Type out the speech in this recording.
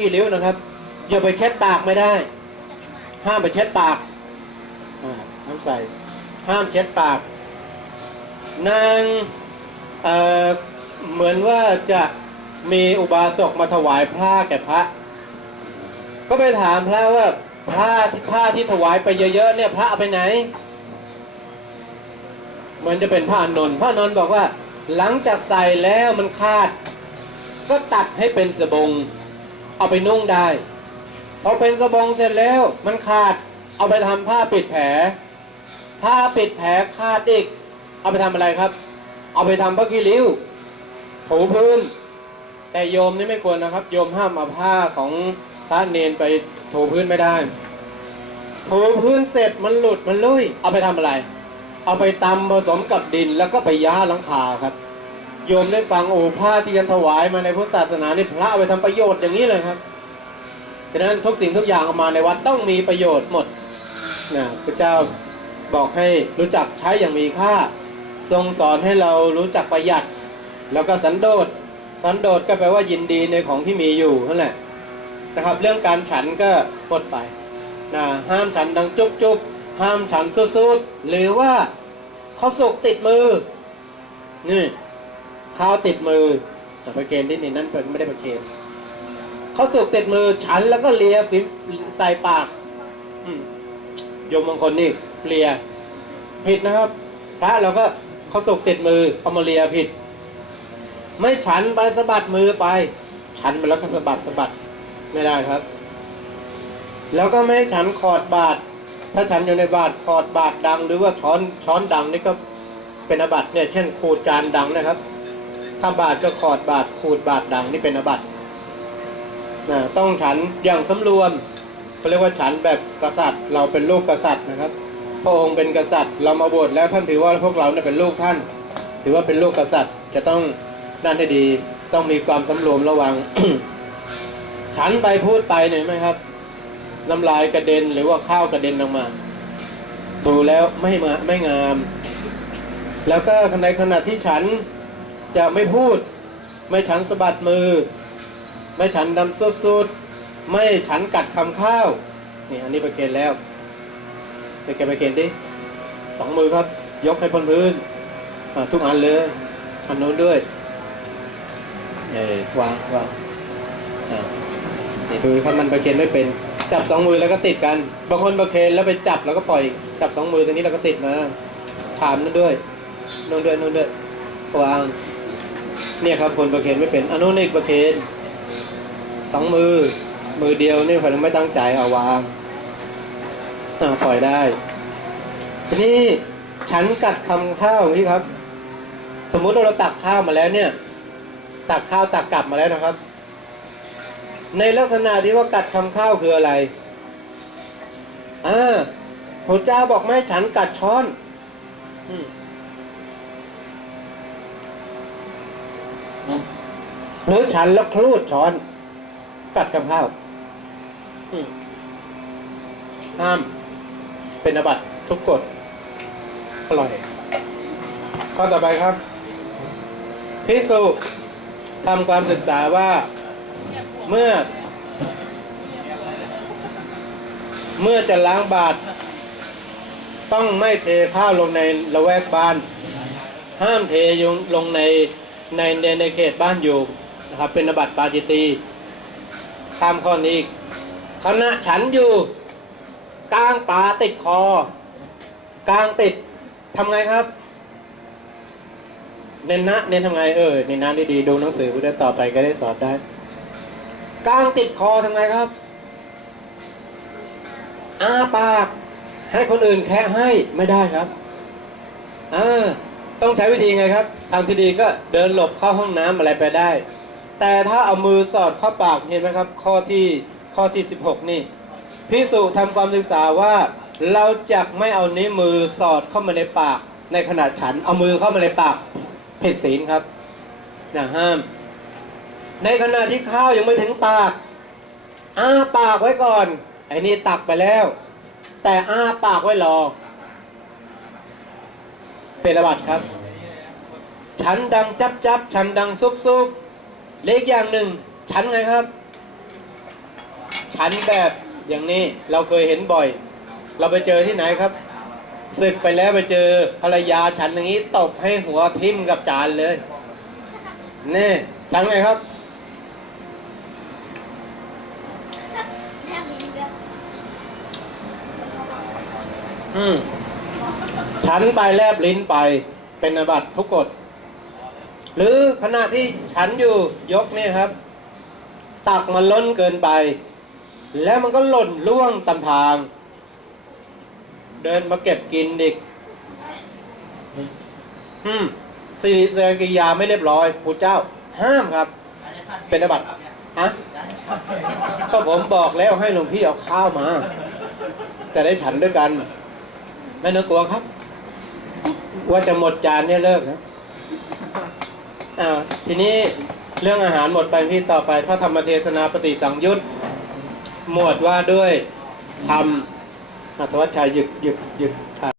ขี้ริ้วนะครับอย่าไปเช็ดปากไม่ได้ ห้ามไปเช็ดปากน้ำใส่ห้ามเช็ดปาก นางเเหมือนว่าจะมีอุบาสกมาถวายผ้าแก่พระ ก็ไปถามพระว่าผ้าที่ผ้าที่ถวายไปเยอะๆเนี่ยพระเอาไปไหนเหมือนจะเป็นพระอานนท์พระอานนท์บอกว่า หลังจากใส่แล้วมันขาด ก็ตัดให้เป็นสบง เอาไปนุ่งได้พอเป็นสบองเสร็จแล้วมันขาด เอาไปทำผ้าปิดแผล ผ้าปิดแผลขาดอีก เอาไปทำอะไรครับ เอาไปทำพระกีริ้วถูพื้น แต่โยมนี่ไม่ควรนะครับ โยมห้ามเอาผ้าของพระเนนไปถูพื้นไม่ได้ถูพื้นเสร็จมันหลุดมันลุย เอาไปทำอะไร เอาไปตำผสมกับดินแล้วก็ไปย้าหลังคาครับ โยมได้ฟังโอ้ผ้าที่ยันถวายมาในพุทธศาสนานี่พระเอาไปทำประโยชน์อย่างนี้เลยครับดังนั้นทุกสิ่งทุกอย่างเอามาในวัดต้องมีประโยชน์หมดนะพระเจ้าบอกให้รู้จักใช้อย่างมีค่า ทรงสอนให้เรารู้จักประหยัด แล้วก็สันโดษ สันโดษก็แปลว่ายินดีในของที่มีอยู่นั่นแหละนะครับ เรื่องการฉันก็ปลดไปนะห้ามฉันดังจุ๊บจุ๊บห้ามฉันสุดๆหรือว่าเขาสุกติดมือนี่ ข้าวติดมือแต่ประเคนที่นี่นั่นเป็นไม่ได้ประเคนเขาสุกติดมือฉันแล้วก็เลียฟิมใส่ปากโยมบางคนนี่เลียผิดนะครับพระเราก็เขาสุกติดมือเอามาเลียผิด ไม่ฉันไปสะบัดมือไป ฉันไปแล้วก็สะบัดสะบัดไม่ได้ครับ แล้วก็ไม่ฉันขอดบาทถ้าฉันอยู่ในบาทขอดบาทดัง หรือว่าช้อนช้อนดังนี่ก็เป็นอบัตเนี่ยเช่นขูจานดังนะครับ ถ้าบาทก็ขอดบาทขูดบาทดังนี่เป็นอบัตนะต้องฉันอย่างสำรวมเขาเรียกว่าฉันแบบกษัตริย์ เราเป็นลูกกษัตริย์นะครับพระองค์เป็นกษัตริย์ เรามาบวชแล้วท่านถือว่าพวกเราเนี่ยเป็นลูกท่าน ถือว่าเป็นลูกกษัตริย์ จะต้องนั่นให้ดีต้องมีความสำรวมระวัง ฉันไปพูดไปเนี่ยไหมครับน้ำลายกระเด็นหรือว่าข้าวกระเด็นออกมาดูแล้วไม่มาไม่งาม แล้วก็ในขณะที่ฉัน จะไม่พูด ไม่ฉันสะบัดมือ ไม่ฉันดำสุดๆไม่ฉันกัดคำข้าวนี่อันนี้ประเคนแล้วไปเกนไปเคนดิสองมือครับ ยกให้พ้นพื้นทุกอันเลยอันโน้นด้วยเออวางวางอ่าดูครับมันประเคนไม่เป็นจับสองมือแล้วก็ติดกัน บางคนประเคนแล้วไปจับแล้วก็ปล่อย จับสองมือตรงนี้แล้วก็ติดมาถามนั่นด้วยนู่นด้วยนู่นด้วยวาง เนี่ยครับคนประเคนไม่เป็นอนนู้นอีกประเคนสองมือ มือเดียวนี่ผมไม่ตั้งใจเอาวางอ่าปล่อยได้ ทีนี้ฉันกัดคำข้าวนี่ครับ สมมุติว่าเราตักข้าวมาแล้วเนี่ย ตักข้าวตักกลับมาแล้วนะครับ ในลักษณะที่ว่ากัดคำข้าวคืออะไรอ่าพระเจ้าบอกไม่ฉันกัดช้อนอม หรือฉันแล้วคลูดช้อน กัดคำข้าวห้าม เป็นอบัตทุกกฎอร่อยข้อต่อไปครับพิสุทำความศึกษาว่า เมื่อ เมื่อจะล้างบาตรต้องไม่เทข้าวลงในละแวกบ้าน ห้ามเทยงลงใน ในในในเขตบ้านอยู่นะครับเป็นอบัติปาจิตีตามข้อนี้อีกขณะฉันอยู่กลางป่าติดคอกลางติดทำไงครับ เน้นนะเน้นทำไงเออเน้นนะดีๆดูหนังสือเพื่อต่อไปก็ได้สอนได้กลางติดคอทำไงครับอาปากให้คนอื่นแค่ให้ไม่ได้ครับอ่า ต้องใช้วิธีไงครับ ทางที่ดีก็เดินหลบเข้าห้องน้ำอะไรไปได้ แต่ถ้าเอามือสอดเข้าปากเห็นไหมครับ ข้อที่ข้อที่ 16 นี่พิสุทำความศึกษาว่า เราจะไม่เอานิ้วมือสอดเข้ามาในปาก ในขณะฉันเอามือเข้ามาในปากผิดศีลครับนะห้าม ในขณะที่ข้าวยังไม่ถึงปากอ้าปากไว้ก่อนไอ้นี่ตักไปแล้ว แต่อ้าปากไว้รอ เป็นอาบัตครับ ฉันดังจับจับฉันดังซุบซุบเล็กอย่างหนึ่ง ฉันไงครับ ฉันแบบอย่างนี้เราเคยเห็นบ่อย เราไปเจอที่ไหนครับศึกไปแล้วไปเจอภรรยาฉันอย่างนี้ตบให้หัวทิ่มกับจานเลยแน่ฉันไงครับอืม ฉันไปแลบลิ้นไปเป็นอบัตทุกกฎหรือขณะที่ฉันอยู่ยกเนี่ยครับ ตักมันล้นเกินไป แล้วมันก็หล่นล่วงตามทาง เดินมาเก็บกินอีกอืมสิริเสกกิยาไม่เรียบร้อยพุทธเจ้า ห้ามครับ เป็นอบัตฮะก็ผมบอกแล้วให้หลวงพี่เอาข้าวมา จะได้ฉันด้วยกัน ไม่ต้องกลัวครับ ว่าจะหมดจานเนี่ยเลิกนะอ่าทีนี้เรื่องอาหารหมดไปที่ต่อไปพระธรรมเทศนาปฏิสังยุตหมวดว่าด้วยทำอัตวัชชัยหยุดหยุดหยุด